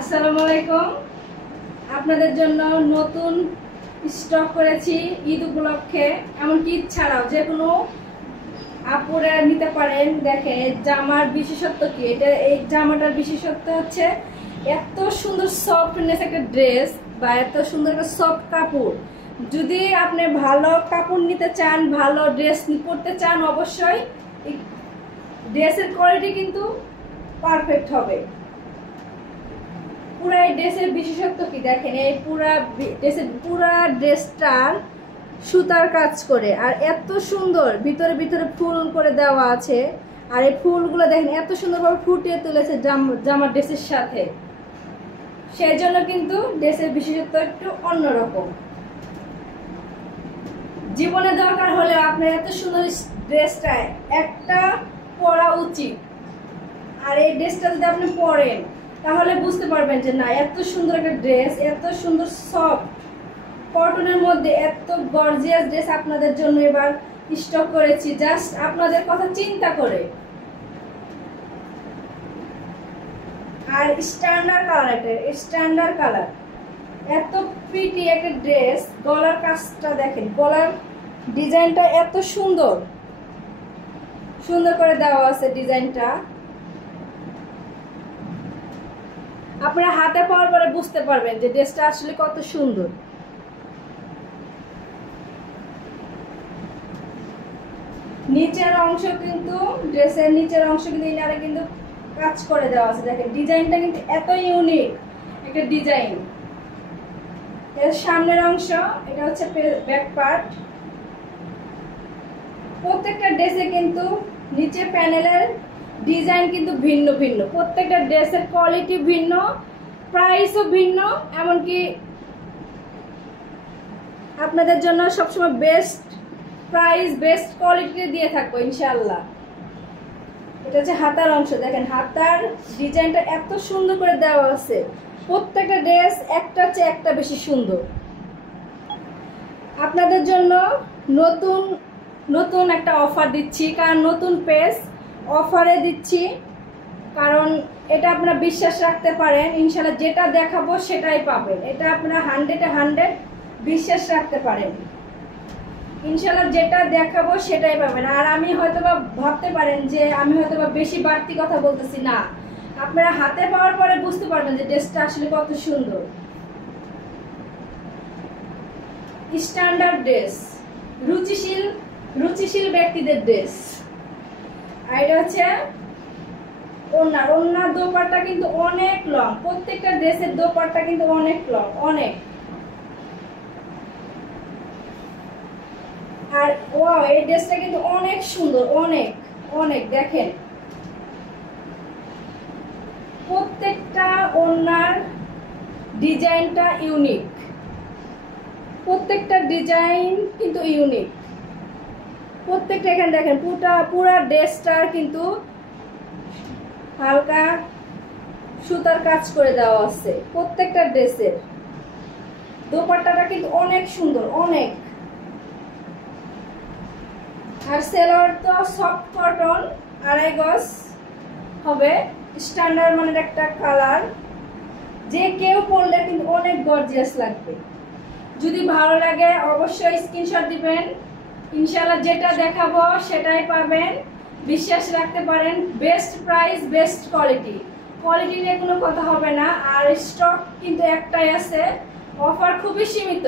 আসসালামু আলাইকুম। আপনাদের জন্য নতুন স্টক করেছি ঈদ উপলক্ষে, এমনকি ঈদ ছাড়াও যে কোনো আপুরা নিতে পারেন। দেখেন জামার বিশেষত্ব কি, এই জামাটার বিশেষত্ব হচ্ছে এত সুন্দর সফটনেস একটা ড্রেস বা এত সুন্দর একটা সফট কাপড়। যদি আপনি ভালো কাপড় নিতে চান, ভালো ড্রেস পরতে চান, অবশ্যই ড্রেসের কোয়ালিটি কিন্তু পারফেক্ট হবে। পুরা এই ড্রেসের বিশেষত্ব কি দেখেন, এই পুরা ড্রেসটার সুতার কাজ করে, আর এত সুন্দর ভিতরে ভিতরে ফুল করে দেওয়া আছে। আর এই ফুলগুলো দেখেন এত সুন্দরভাবে ফুটিয়ে তুলেছে জামার ড্রেসের সাথে। সেই জন্য কিন্তু ড্রেসের বিশেষত্ব একটু অন্যরকম। জীবনে দরকার হলে আপনার এত সুন্দর ড্রেসটা একটা পরা উচিত। আর এই ড্রেসটা যদি আপনি পরেন তাহলে বুঝতে পারবেন যে না, এত সুন্দর একটা ড্রেস, এত সুন্দর সফট কটনের মধ্যে এত গর্জিয়াস ড্রেস আপনাদের জন্য এবার স্টক করেছি, জাস্ট আপনাদের কথা চিন্তা করে। আর স্ট্যান্ডার্ড কালার, এটা স্ট্যান্ডার্ড কালার, এত প্রিটি একটা ড্রেস। গলার কাজটা দেখেন, গলার ডিজাইনটা এত সুন্দর সুন্দর করে দেওয়া আছে ডিজাইনটা। আপনারা হাতে পাওয়ার পরে বুঝতে পারবেন যে ড্রেসটা আসলে কত সুন্দর। নিচের অংশ কিন্তু ড্রেসের নিচের অংশ কিন্তু ইনারে কিন্তু কাজ করে দেওয়া আছে। দেখেন ডিজাইনটা কিন্তু এত ইউনিক একটা ডিজাইন। এর সামনের অংশ, এটা হচ্ছে ব্যাক পার্ট। প্রত্যেকটা ড্রেসে কিন্তু নিচে প্যানেলের ডিজাইন কিন্তু ভিন্ন ভিন্ন, প্রত্যেকটা ড্রেসের কোয়ালিটি ভিন্ন, প্রাইসও ভিন্ন। এমনকি আপনাদের জন্য সবসময় বেস্ট প্রাইস, বেস্ট কোয়ালিটি দিয়ে থাকবো ইনশাআল্লাহ। এটা হচ্ছে হাতার অংশ, দেখেন হাতার ডিজাইনটা এত সুন্দর করে দেওয়া আছে। প্রত্যেকটা ড্রেস একটা চেয়ে একটা বেশি সুন্দর। আপনাদের জন্য নতুন নতুন একটা অফার দিচ্ছি, কারণ নতুন পেজ অফারে দিচ্ছি, কারণ এটা আপনারা বিশ্বাস রাখতে পারেন। ইনশাআল্লাহ যেটা দেখাবো সেটাই পাবেন, এটা আপনারা 100-100 বিশ্বাস রাখতে পারেন। ইনশাআল্লাহ যেটা দেখাবো সেটাই পাবেন। আর আমি হয়তোবা ভাবতে পারেন যে আমি হয়তোবা বেশি বাড়তি কথা বলতেছি, না, আপনারা হাতে পাওয়ার পরে বুঝতে পারবেন যে ড্রেসটা আসলে কত সুন্দর। স্ট্যান্ডার্ড ড্রেস, রুচিশীল ব্যক্তিদের ড্রেস। আর এটা হচ্ছে ওড়না দোপাট্টা কিন্তু অনেক লং, প্রত্যেকটা ড্রেসের দোপাট্টা কিন্তু অনেক লং, অনেক। আর ওয়াও, এই ড্রেসটা কিন্তু অনেক সুন্দর, অনেক অনেক। দেখেন প্রত্যেকটা ওড়নার ডিজাইনটা ইউনিক, প্রত্যেকটা ডিজাইন কিন্তু ইউনিক। প্রত্যেকটা এখানে দেখেন পুরা ড্রেসটার কিন্তু হালকা সুতার কাজ করে দেওয়া আছে। প্রত্যেকটা ড্রেসের দোপাট্টাটা কিন্তু অনেক সুন্দর, অনেক। আর সেলোয়ার তো সফট কটন, 2.5 গজ হবে, স্ট্যান্ডার্ড মানের একটা কালার। যে কেউ পরলে কিন্তু অনেক গর্জিয়াস লাগবে। যদি ভালো লাগে অবশ্যই স্ক্রিনশট দিবেন। ইনশাআল্লাহ যেটা দেখাবো সেটাই পাবেন, বিশ্বাস রাখতে পারেন। বেস্ট প্রাইস, বেস্ট কোয়ালিটি নিয়ে কোনো কথা হবে না। আর স্টক কিন্তু একটাই আছে, অফার খুবই সীমিত।